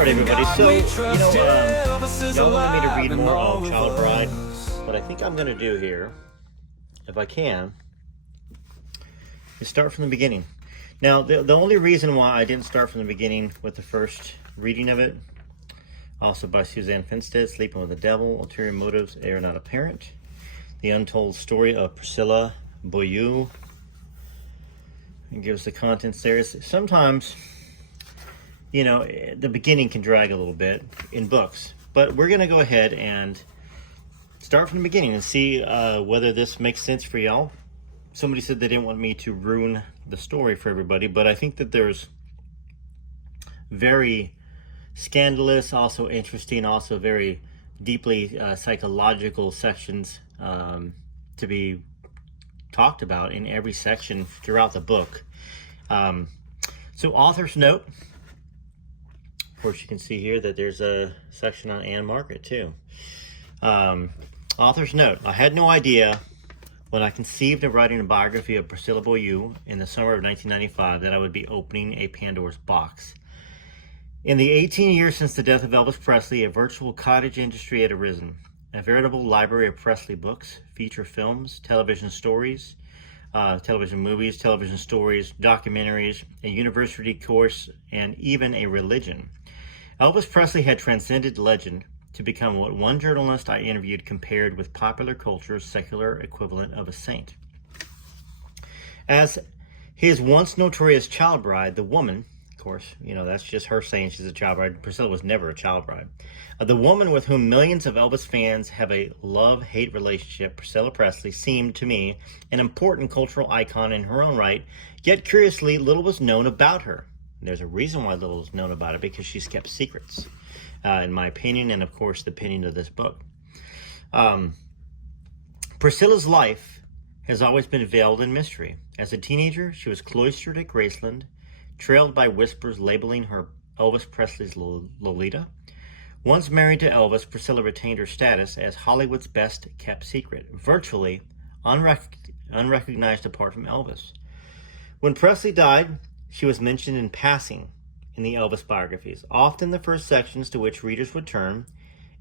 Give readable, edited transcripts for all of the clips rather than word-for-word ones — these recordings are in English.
Alright everybody, so, y'all wanted me to read more of Child Bride. What I think I'm going to do here, if I can, is start from the beginning. Now, the only reason why I didn't start from the beginning with the first reading of it, also by Suzanne Finstead, Sleeping with the Devil, Ulterior Motives Are Not Apparent, The Untold Story of Priscilla Beaulieu, and gives the contents there. Sometimes, the beginning can drag a little bit in books, but we're going to go ahead and start from the beginning and see whether this makes sense for y'all. Somebody said they didn't want me to ruin the story for everybody, but I think that there's very scandalous, also interesting, also very deeply psychological sections to be talked about in every section throughout the book. So author's note. Of course, you can see here that there's a section on Anne Margaret too. Author's note. I had no idea when I conceived of writing a biography of Priscilla Beaulieu in the summer of 1995 that I would be opening a Pandora's box. In the 18 years since the death of Elvis Presley, a virtual cottage industry had arisen. A veritable library of Presley books, feature films, television stories, television movies, television stories, documentaries, a university course, and even a religion. Elvis Presley had transcended legend to become what one journalist I interviewed compared with popular culture's secular equivalent of a saint. As his once notorious child bride, the woman, of course, that's just her saying she's a child bride. Priscilla was never a child bride. The woman with whom millions of Elvis fans have a love-hate relationship, Priscilla Presley, seemed to me an important cultural icon in her own right, yet curiously, little was known about her. There's a reason why little is known about it, because she's kept secrets, in my opinion, and of course the opinion of this book. Priscilla's life has always been veiled in mystery. As a teenager, she was cloistered at Graceland, trailed by whispers labeling her Elvis Presley's Lolita. Once married to Elvis, Priscilla retained her status as Hollywood's best kept secret, virtually unrecognized apart from Elvis. When Presley died, she was mentioned in passing in the Elvis biographies, often the first sections to which readers would turn,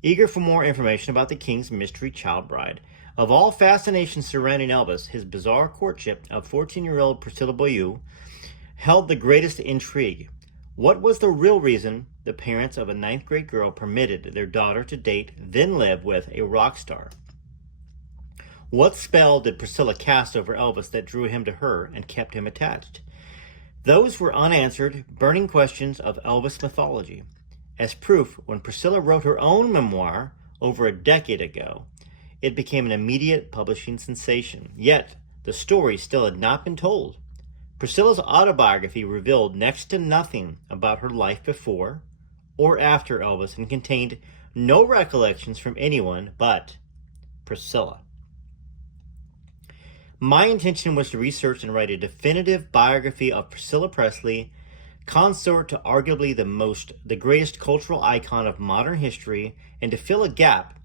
eager for more information about the King's mystery child bride. Of all fascinations surrounding Elvis, his bizarre courtship of 14-year-old Priscilla Beaulieu held the greatest intrigue. What was the real reason the parents of a ninth-grade girl permitted their daughter to date, then live with, a rock star? What spell did Priscilla cast over Elvis that drew him to her and kept him attached? Those were unanswered, burning questions of Elvis mythology. As proof, when Priscilla wrote her own memoir over a decade ago, it became an immediate publishing sensation. Yet, the story still had not been told. Priscilla's autobiography revealed next to nothing about her life before or after Elvis and contained no recollections from anyone but Priscilla. My intention was to research and write a definitive biography of Priscilla Presley, consort to arguably the greatest cultural icon of modern history, and to fill a gap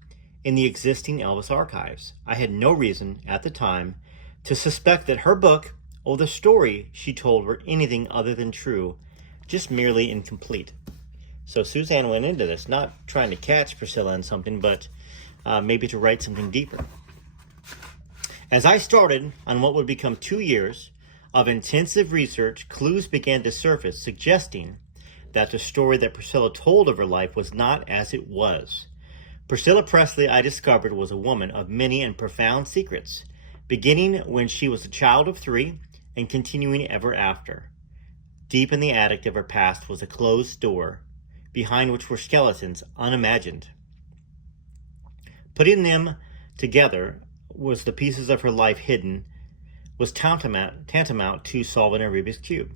in the existing Elvis archives. I had no reason, at the time, to suspect that her book or the story she told were anything other than true, just merely incomplete. So Suzanne went into this, not trying to catch Priscilla in something, but maybe to write something deeper. As I started on what would become 2 years of intensive research, clues began to surface, suggesting that the story that Priscilla told of her life was not as it was. Priscilla Presley, I discovered, was a woman of many and profound secrets, beginning when she was a child of 3 and continuing ever after. Deep in the attic of her past was a closed door, behind which were skeletons unimagined. Putting them together was the pieces of her life hidden, was tantamount to solving a Rubik's Cube.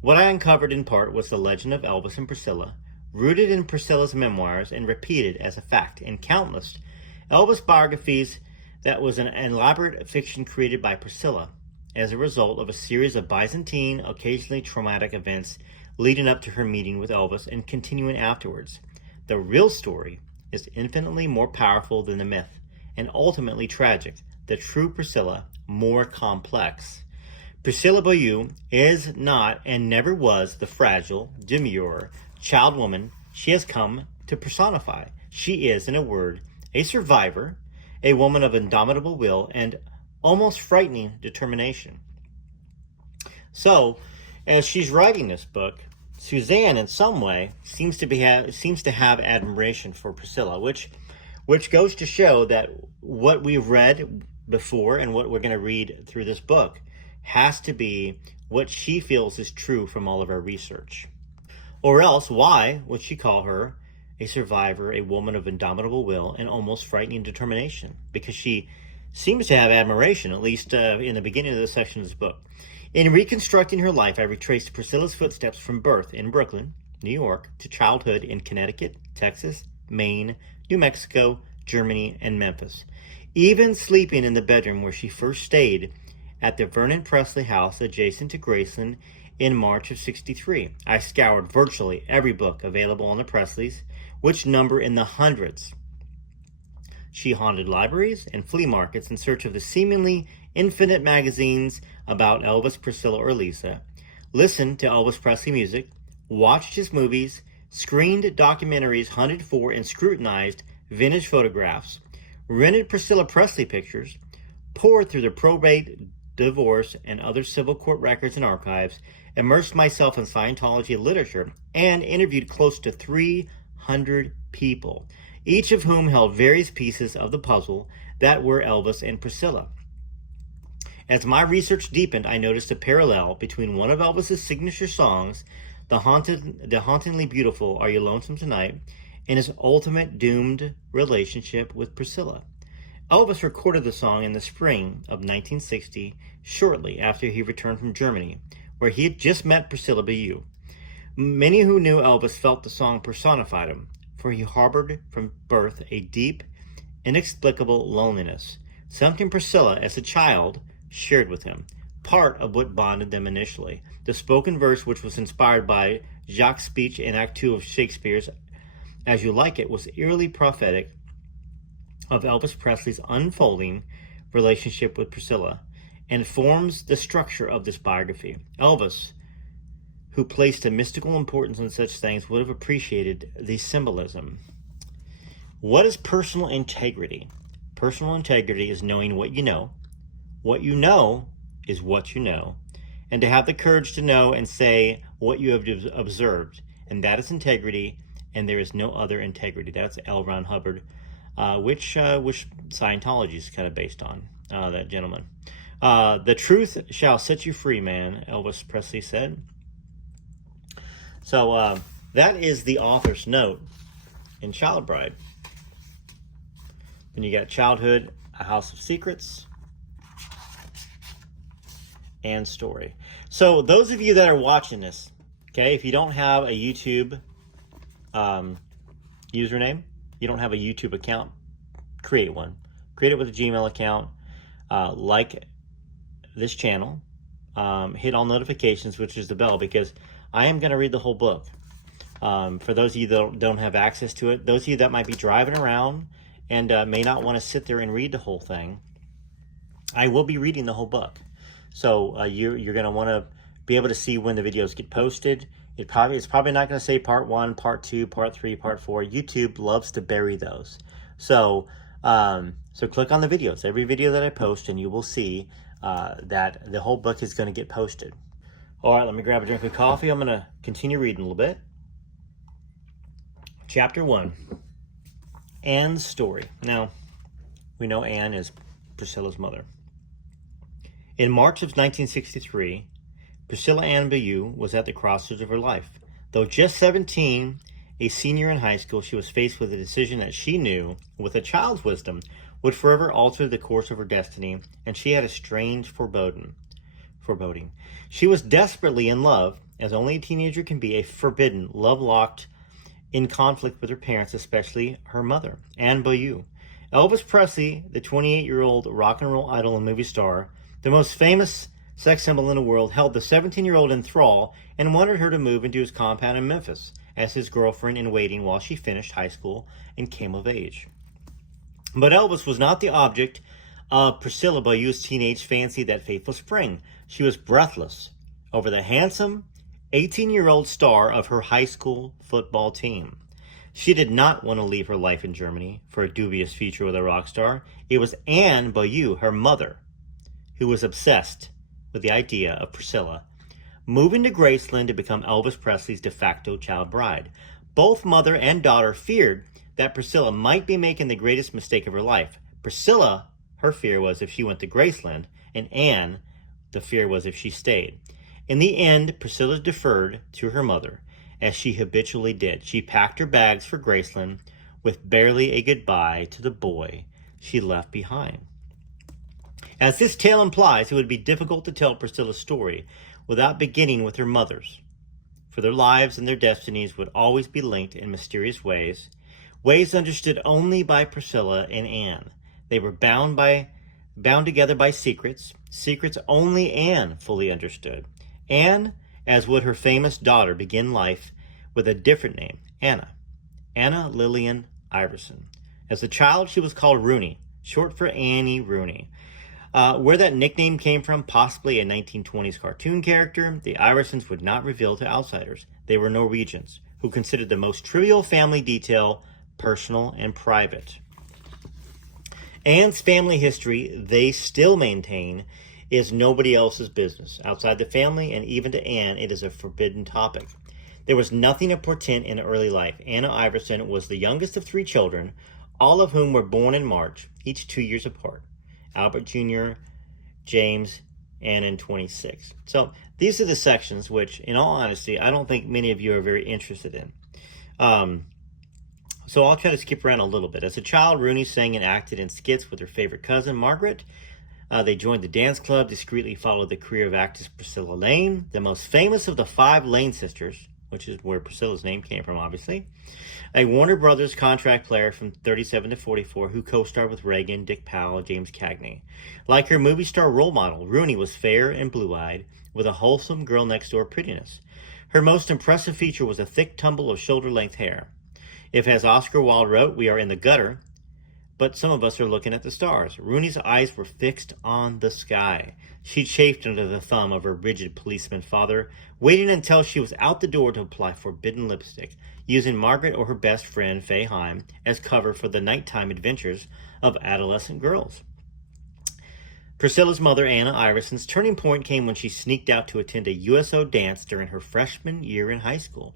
What I uncovered in part was the legend of Elvis and Priscilla, rooted in Priscilla's memoirs and repeated as a fact in countless Elvis biographies. That was an elaborate fiction created by Priscilla as a result of a series of Byzantine, occasionally traumatic events leading up to her meeting with Elvis and continuing afterwards. The real story is infinitely more powerful than the myth, and ultimately tragic. The true Priscilla, more complex. Priscilla Beaulieu is not and never was the fragile, demure, child woman she has come to personify. She is, in a word, a survivor, a woman of indomitable will and almost frightening determination. So, as she's writing this book, Suzanne, in some way, seems to have admiration for Priscilla, which goes to show that what we've read before and what we're going to read through this book has to be what she feels is true from all of our research. Or else, why would she call her a survivor, a woman of indomitable will and almost frightening determination? Because she seems to have admiration, at least in the beginning of this section of this book. In reconstructing her life, I retraced Priscilla's footsteps from birth in Brooklyn, New York, to childhood in Connecticut, Texas, Maine, New Mexico, Germany, and Memphis. Even sleeping in the bedroom where she first stayed at the Vernon Presley house adjacent to Graceland in March of '63. I scoured virtually every book available on the Presleys, which number in the hundreds. She haunted libraries and flea markets in search of the seemingly infinite magazines about Elvis, Priscilla, or Lisa, listened to Elvis Presley music, watched his movies, screened documentaries, hunted for and scrutinized vintage photographs, rented Priscilla Presley pictures, poured through the probate, divorce, and other civil court records and archives, immersed myself in Scientology literature, and interviewed close to 300 people, each of whom held various pieces of the puzzle that were Elvis and Priscilla. As my research deepened, I noticed a parallel between one of Elvis's signature songs, the hauntingly beautiful Are You Lonesome Tonight, and his ultimate doomed relationship with Priscilla. Elvis recorded the song in the spring of 1960, shortly after he returned from Germany, where he had just met Priscilla Beaulieu. Many who knew Elvis felt the song personified him, for he harbored from birth a deep, inexplicable loneliness, something Priscilla, as a child, shared with him, part of what bonded them initially. The spoken verse, which was inspired by Jacques' speech in Act 2 of Shakespeare's As You Like It, was eerily prophetic of Elvis Presley's unfolding relationship with Priscilla and forms the structure of this biography. Elvis, who placed a mystical importance on such things, would have appreciated the symbolism. What is personal integrity? Personal integrity is knowing what you know. What you know is what you know. And to have the courage to know and say what you have observed. And that is integrity, and there is no other integrity. That's L. Ron Hubbard, which Scientology is kind of based on, that gentleman. The truth shall set you free, man, Elvis Presley said. So that is the author's note in Child Bride. Then you got Childhood, A House of Secrets, and Story. So those of you that are watching this, okay, if you don't have a YouTube username, you don't have a YouTube account, create one. Create it with a Gmail account. Like this channel. Hit all notifications, which is the bell, because I am going to read the whole book. For those of you that don't have access to it, those of you that might be driving around and may not want to sit there and read the whole thing, I will be reading the whole book. So you're going to want to be able to see when the videos get posted. It's probably not going to say part 1, part 2, part 3, part 4. YouTube loves to bury those. So click on the videos, every video that I post, and you will see that the whole book is going to get posted. All right, let me grab a drink of coffee. I'm going to continue reading a little bit. Chapter 1, Ann's story. Now, we know Ann is Priscilla's mother. In March of 1963, Priscilla Ann Beaulieu was at the crossroads of her life. Though just 17, a senior in high school, she was faced with a decision that she knew, with a child's wisdom, would forever alter the course of her destiny, and she had a strange foreboding. She was desperately in love, as only a teenager can be, a forbidden, love-locked, in conflict with her parents, especially her mother, Ann Beaulieu. Elvis Presley, the 28-year-old rock and roll idol and movie star, the most famous sex symbol in the world, held the 17-year-old in thrall and wanted her to move into his compound in Memphis as his girlfriend-in-waiting while she finished high school and came of age. But Elvis was not the object of Priscilla Beaulieu's teenage fancy that fateful spring. She was breathless over the handsome 18-year-old star of her high school football team. She did not want to leave her life in Germany for a dubious future with a rock star. It was Ann Beaulieu, her mother, who was obsessed with the idea of Priscilla moving to Graceland to become Elvis Presley's de facto child bride. Both mother and daughter feared that Priscilla might be making the greatest mistake of her life. Priscilla, her fear was if she went to Graceland, and Anne, the fear was if she stayed. In the end, Priscilla deferred to her mother, as she habitually did. She packed her bags for Graceland with barely a goodbye to the boy she left behind. As this tale implies, it would be difficult to tell Priscilla's story without beginning with her mother's, for their lives and their destinies would always be linked in mysterious ways, ways understood only by Priscilla and Anne. They were bound together by secrets only Anne fully understood. Anne, as would her famous daughter, begin life with a different name, Anna Lillian Iverson. As a child, she was called Rooney, short for Annie Rooney. Where that nickname came from, possibly a 1920s cartoon character, the Iversons would not reveal to outsiders. They were Norwegians, who considered the most trivial family detail personal and private. Anne's family history, they still maintain, is nobody else's business. Outside the family, and even to Anne, it is a forbidden topic. There was nothing of portent in early life. Anna Iverson was the youngest of 3 children, all of whom were born in March, each 2 years apart. Albert Jr., James, and in 26. So these are the sections which, in all honesty, I don't think many of you are very interested in. So I'll try to skip around a little bit. As a child, Rooney sang and acted in skits with her favorite cousin, Margaret. They joined the dance club, discreetly followed the career of actress Priscilla Lane, the most famous of the 5 Lane sisters, which is where Priscilla's name came from, obviously. A Warner Brothers contract player from 37 to 44 who co-starred with Reagan, Dick Powell, James Cagney. Like her movie star role model, Rooney was fair and blue-eyed, with a wholesome girl-next-door prettiness. Her most impressive feature was a thick tumble of shoulder-length hair. If, as Oscar Wilde wrote, we are in the gutter, but some of us are looking at the stars. Rooney's eyes were fixed on the sky. She chafed under the thumb of her rigid policeman father, waiting until she was out the door to apply forbidden lipstick, using Margaret or her best friend, Fay Heim, as cover for the nighttime adventures of adolescent girls. Priscilla's mother, Anna Iverson's turning point came when she sneaked out to attend a USO dance during her freshman year in high school.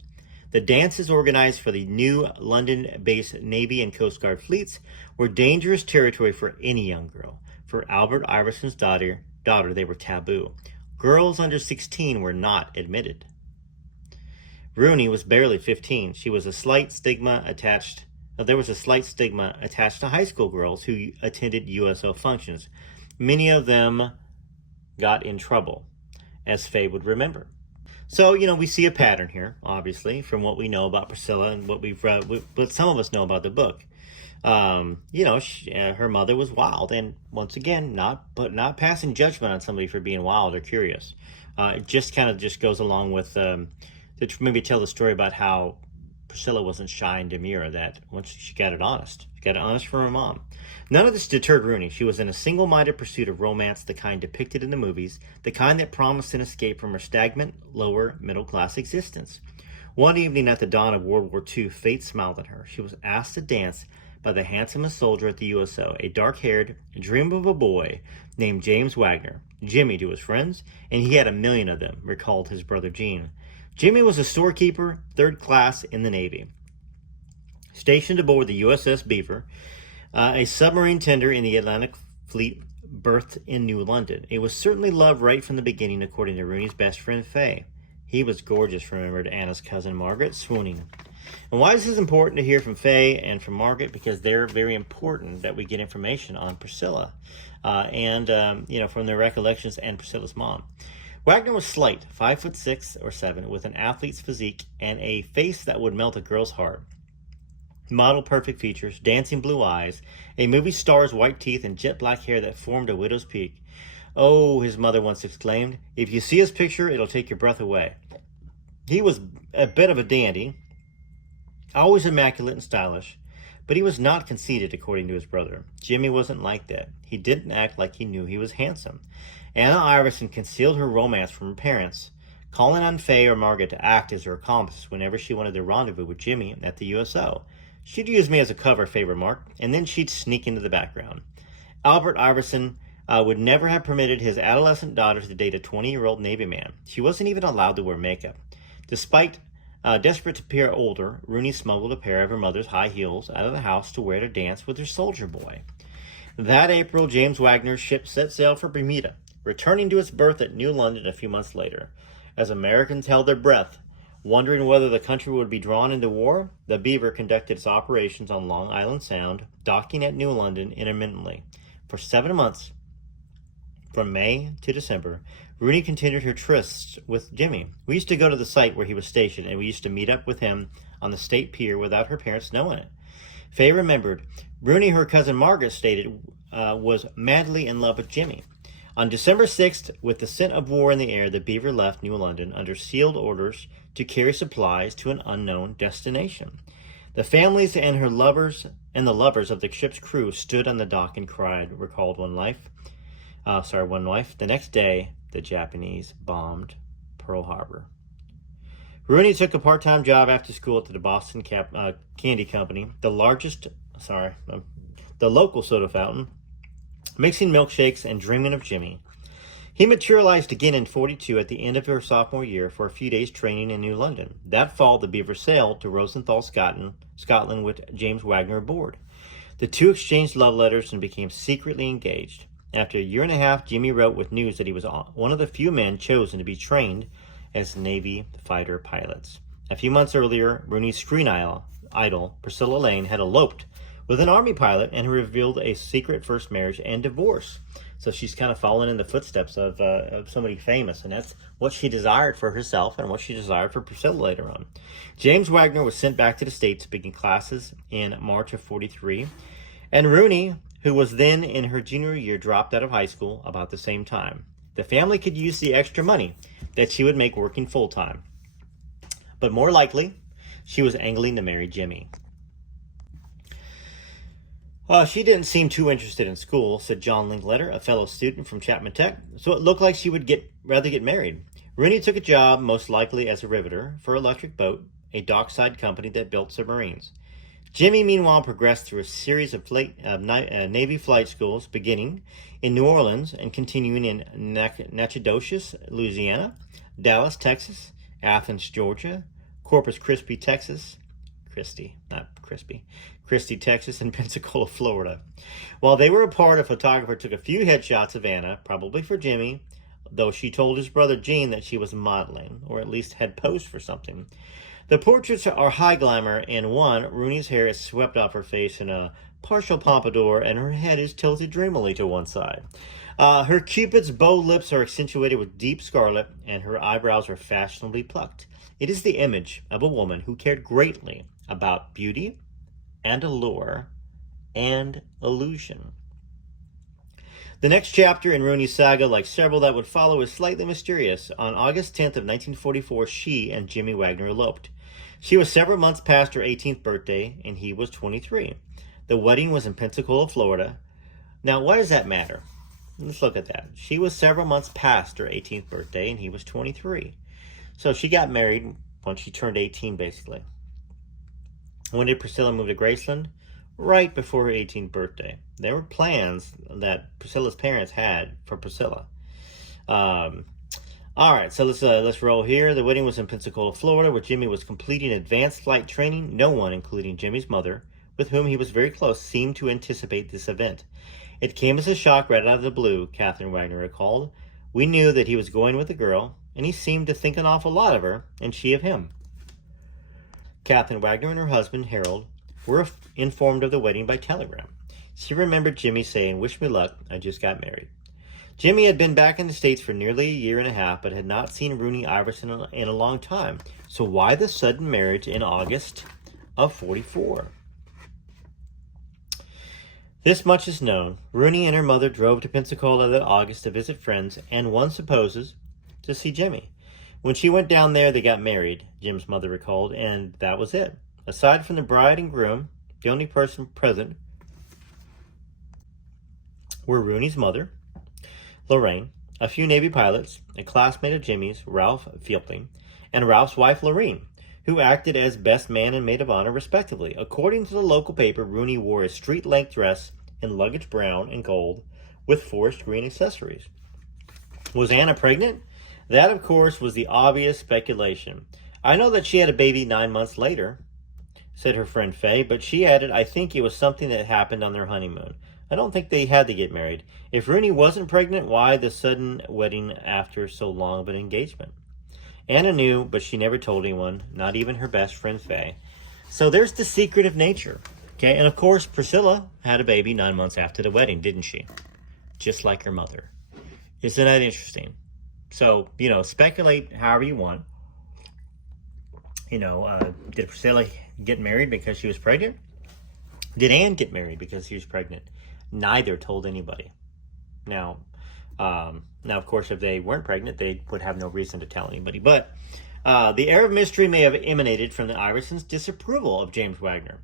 The dances, organized for the new London-based Navy and Coast Guard fleets, were dangerous territory for any young girl. For Albert Iverson's daughter, they were taboo. Girls under 16 were not admitted. Rooney was barely 15. There was a slight stigma attached to high school girls who attended USO functions. Many of them got in trouble, as Faye would remember. So, we see a pattern here, obviously, from what we know about Priscilla and what what some of us know about the book. Her mother was wild, and once again, not passing judgment on somebody for being wild or curious. It just kind of goes along with to maybe tell the story about how Priscilla wasn't shy and demure, that once she got it honest. She got it honest from her mom. None of this deterred Rooney. She was in a single-minded pursuit of romance, the kind depicted in the movies, the kind that promised an escape from her stagnant, lower, middle-class existence. One evening at the dawn of World War II, fate smiled at her. She was asked to dance by the handsomest soldier at the USO, a dark-haired dream of a boy named James Wagner. Jimmy to his friends, and he had 1 million of them, recalled his brother Gene. Jimmy was a storekeeper, 3rd class in the Navy. Stationed aboard the USS Beaver, a submarine tender in the Atlantic Fleet berthed in New London. It was certainly love right from the beginning, according to Rooney's best friend, Fay. He was gorgeous, remembered Anna's cousin Margaret, swooning. And why is this important to hear from Fay and from Margaret? Because they're very important that we get information on Priscilla and from their recollections and Priscilla's mom. Wagner was slight, 5'6" or 7", with an athlete's physique and a face that would melt a girl's heart. Model perfect features, dancing blue eyes, a movie star's white teeth, and jet black hair that formed a widow's peak. Oh, his mother once exclaimed, if you see his picture, it'll take your breath away. He was a bit of a dandy, always immaculate and stylish, but he was not conceited, according to his brother. Jimmy wasn't like that. He didn't act like he knew he was handsome. Anna Iverson concealed her romance from her parents, calling on Faye or Margaret to act as her accomplices whenever she wanted to rendezvous with Jimmy at the USO. She'd use me as a cover, Faye remarked, and then she'd sneak into the background. Albert Iverson would never have permitted his adolescent daughter to date a 20-year-old Navy man. She wasn't even allowed to wear makeup. Despite desperate to appear older, Rooney smuggled a pair of her mother's high heels out of the house to wear to dance with her soldier boy. That April, James Wagner's ship set sail for Bermuda, returning to its berth at New London a few months later. As Americans held their breath, wondering whether the country would be drawn into war, the Beaver conducted its operations on Long Island Sound, docking at New London intermittently. For 7 months, from May to December, Rooney continued her trysts with Jimmy. We used to go to the site where he was stationed, and we used to meet up with him on the state pier without her parents knowing it. Faye remembered, Rooney, her cousin Margaret stated, was madly in love with Jimmy. On December 6th, with the scent of war in the air, the Beaver left New London under sealed orders to carry supplies to an unknown destination. The families and her lovers and the lovers of the ship's crew stood on the dock and cried, recalled one wife. The next day, the Japanese bombed Pearl Harbor. Rooney took a part-time job after school at the Boston Candy Company, the local soda fountain, mixing milkshakes and dreaming of Jimmy. He materialized again in 1942 at the end of her sophomore year for a few days training in New London. That fall, the Beaver sailed to Rosenthal, Scotland with James Wagner aboard. The two exchanged love letters and became secretly engaged. After a year and a half, Jimmy wrote with news that he was one of the few men chosen to be trained as Navy fighter pilots. A few months earlier, Rooney's screen idol, Priscilla Lane, had eloped with an Army pilot and revealed a secret first marriage and divorce. So she's kind of fallen in the footsteps of somebody famous, and that's what she desired for herself and what she desired for Priscilla later on. James Wagner was sent back to the States to begin classes in March of 1943, and Rooney, who was then in her junior year, dropped out of high school about the same time. The family could use the extra money that she would make working full-time. But more likely, she was angling to marry Jimmy. She didn't seem too interested in school, said John Linkletter, a fellow student from Chapman Tech, so it looked like she would rather get married. Rooney took a job, most likely as a riveter, for Electric Boat, a dockside company that built submarines. Jimmy, meanwhile, progressed through a series of Navy flight schools, beginning in New Orleans and continuing in Natchitoches, Louisiana, Dallas, Texas, Athens, Georgia, Corpus Christi, Texas, Texas, and Pensacola, Florida. While they were apart, a photographer took a few headshots of Anna, probably for Jimmy, though she told his brother Gene that she was modeling, or at least had posed for something. The portraits are high glamour. In one, Rooney's hair is swept off her face in a partial pompadour, and her head is tilted dreamily to one side. Her Cupid's bow lips are accentuated with deep scarlet, and her eyebrows are fashionably plucked. It is the image of a woman who cared greatly about beauty and allure and illusion. The next chapter in Rooney's saga, like several that would follow, is slightly mysterious. On August 10th of 1944, she and Jimmy Wagner eloped. She was several months past her 18th birthday, and he was 23. The wedding was in Pensacola, Florida. Now, why does that matter? Let's look at that. She was several months past her 18th birthday, and he was 23. So she got married when she turned 18, basically. When did Priscilla move to Graceland? Right before her 18th birthday. There were plans that Priscilla's parents had for Priscilla. All right, so let's roll here. The wedding was in Pensacola, Florida, where Jimmy was completing advanced flight training. No one, including Jimmy's mother, with whom he was very close, seemed to anticipate this event. It came as a shock right out of the blue, Catherine Wagner recalled. We knew that he was going with a girl, and he seemed to think an awful lot of her, and she of him. Catherine Wagner and her husband, Harold, were informed of the wedding by telegram. She remembered Jimmy saying, "Wish me luck, I just got married." Jimmy had been back in the States for nearly a year and a half, but had not seen Rooney Iverson in a long time. So why the sudden marriage in August of 1944? This much is known. Rooney and her mother drove to Pensacola that August to visit friends, and one supposes to see Jimmy. When she went down there, they got married, Jim's mother recalled, and that was it. Aside from the bride and groom, the only person present were Rooney's mother, Lorraine, a few Navy pilots, a classmate of Jimmy's, Ralph Fielding, and Ralph's wife, Lorene, who acted as best man and maid of honor, respectively. According to the local paper, Rooney wore a street-length dress in luggage brown and gold with forest green accessories. Was Anna pregnant? That, of course, was the obvious speculation. I know that she had a baby 9 months later, said her friend Faye, but she added, I think it was something that happened on their honeymoon. I don't think they had to get married. If Rooney wasn't pregnant, why the sudden wedding after so long of an engagement? Anna knew, but she never told anyone, not even her best friend Faye. So there's the secret of nature. Okay, and of course, Priscilla had a baby 9 months after the wedding, didn't she? Just like her mother. Isn't that interesting? So, speculate however you want. Did Priscilla get married because she was pregnant? Did Anne get married because she was pregnant? Neither told anybody. Now, of course, if they weren't pregnant, they would have no reason to tell anybody. But the air of mystery may have emanated from the Iversons' disapproval of James Wagner.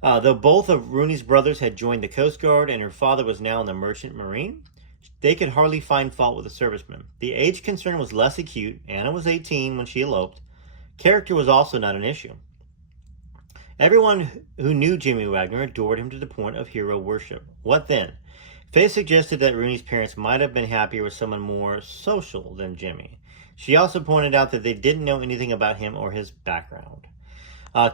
Though both of Rooney's brothers had joined the Coast Guard and her father was now in the Merchant Marine, they could hardly find fault with the serviceman. The age concern was less acute. Anna was 18 when she eloped. Character was also not an issue. Everyone who knew Jimmy Wagner adored him to the point of hero worship. What then? Faye suggested that Rooney's parents might have been happier with someone more social than Jimmy. She also pointed out that they didn't know anything about him or his background.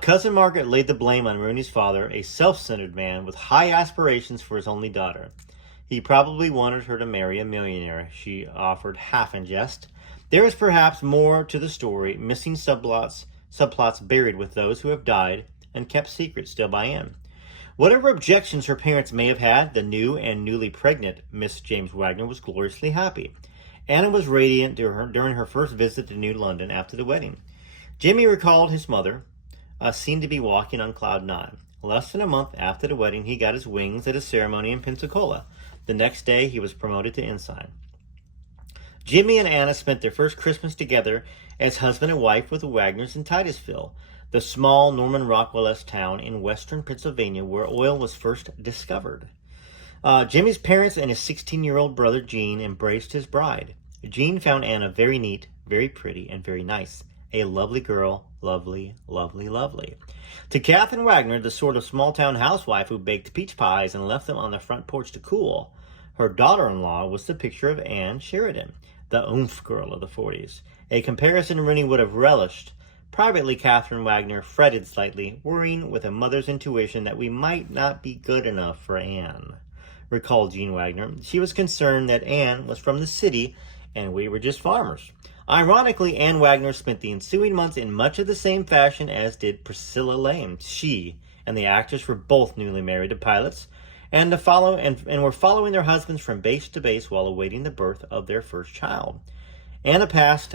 Cousin Margaret laid the blame on Rooney's father, a self-centered man with high aspirations for his only daughter. He probably wanted her to marry a millionaire, she offered half in jest. There is perhaps more to the story, missing subplots buried with those who have died and kept secret still by Anne. Whatever objections her parents may have had, the new and newly pregnant Miss James Wagner was gloriously happy. Anna was radiant during her first visit to New London after the wedding. Jimmy recalled his mother seemed to be walking on cloud nine. Less than a month after the wedding, he got his wings at a ceremony in Pensacola. The next day, he was promoted to ensign. Jimmy and Anna spent their first Christmas together as husband and wife with the Wagners in Titusville, the small Norman Rockwell-esque town in western Pennsylvania where oil was first discovered. Jimmy's parents and his 16-year-old brother Gene embraced his bride. Gene found Anna very neat, very pretty, and very nice. A lovely girl, lovely, lovely, lovely. To Catherine Wagner, the sort of small-town housewife who baked peach pies and left them on the front porch to cool, her daughter-in-law was the picture of Anne Sheridan, the oomph girl of the 40s. A comparison Rooney would have relished. Privately, Catherine Wagner fretted slightly, worrying with a mother's intuition that we might not be good enough for Anne. Recalled Jean Wagner. She was concerned that Anne was from the city and we were just farmers. Ironically, Anne Wagner spent the ensuing months in much of the same fashion as did Priscilla Lane. She and the actress were both newly married to pilots and were following their husbands from base to base while awaiting the birth of their first child. Anna passed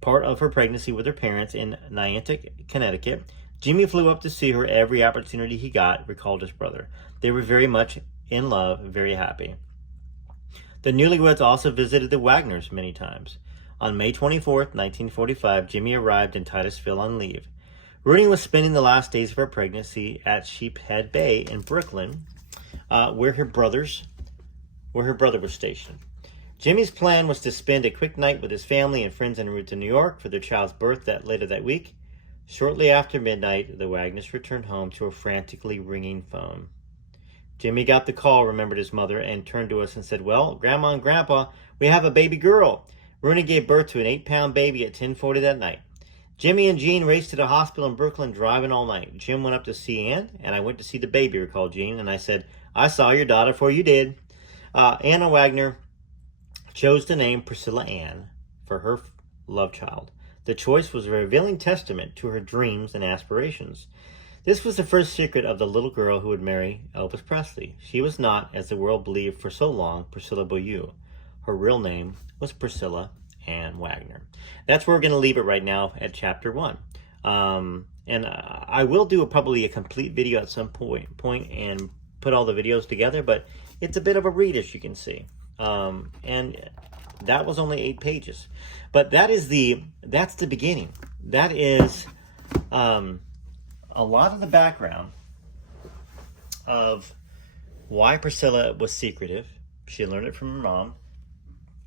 part of her pregnancy with her parents in Niantic, Connecticut. Jimmy flew up to see her every opportunity he got, recalled his brother. They were very much in love, very happy. The newlyweds also visited the Wagners many times. On May 24th, 1945, Jimmy arrived in Titusville on leave. Rooney was spending the last days of her pregnancy at Sheephead Bay in Brooklyn, where her brother was stationed. Jimmy's plan was to spend a quick night with his family and friends en route to New York for their child's birth later that week. Shortly after midnight, the Wagners returned home to a frantically ringing phone. Jimmy got the call, remembered his mother, and turned to us and said, "Well, Grandma and Grandpa, we have a baby girl." Rooney gave birth to an 8-pound baby at 10:40 that night. Jimmy and Jean raced to the hospital in Brooklyn, driving all night. Jim went up to see Ann, and I went to see the baby, recalled Jean, and I said, "I saw your daughter before you did." Anna Wagner chose the name Priscilla Ann for her love child. The choice was a revealing testament to her dreams and aspirations. This was the first secret of the little girl who would marry Elvis Presley. She was not, as the world believed for so long, Priscilla Beaulieu. Her real name was Priscilla Ann Wagner. That's where we're going to leave it right now at Chapter 1. And I will do probably a complete video at some point and put all the videos together, but it's a bit of a read, as you can see. And that was only 8 pages. But that's the beginning. That is a lot of the background of why Priscilla was secretive. She learned it from her mom.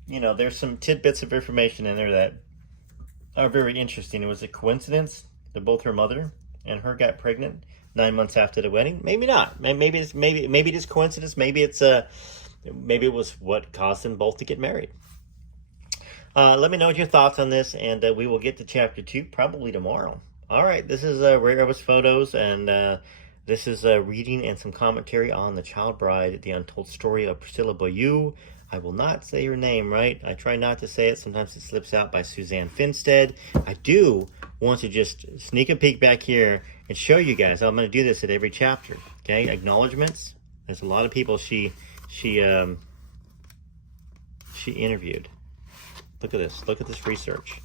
you know, there's some tidbits of information in there that are very interesting. It was a coincidence that both her mother and her got pregnant 9 months after the wedding. Maybe not. Maybe it is coincidence. Maybe it was what caused them both to get married. Let me know what your thoughts on this, and we will get to chapter 2 probably tomorrow. All right, this is Rare Elvis Photos, and this is reading and some commentary on The Child Bride, The Untold Story of Priscilla Beaulieu. I will not say her name right. I try not to say it. Sometimes it slips out, by Suzanne Finstead. I do want to just sneak a peek back here and show you guys. I'm going to do this at every chapter. Okay, acknowledgments. There's a lot of people she interviewed. Look at this. Look at this research.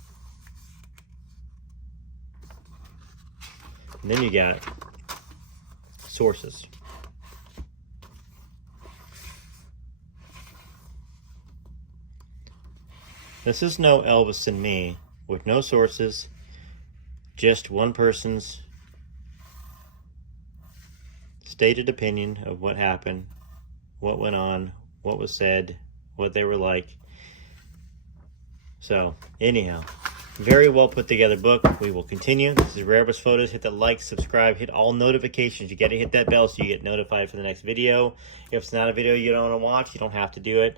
And then you got sources. This is no Elvis and me with no sources, just one person's stated opinion of what happened, what went on, what was said, what they were like. So, anyhow, very well put together book. We will continue. This is Rare Elvis Photos. Hit the like, subscribe, hit all notifications. You got to hit that bell so you get notified for the next video. If it's not a video you don't want to watch, you don't have to do it.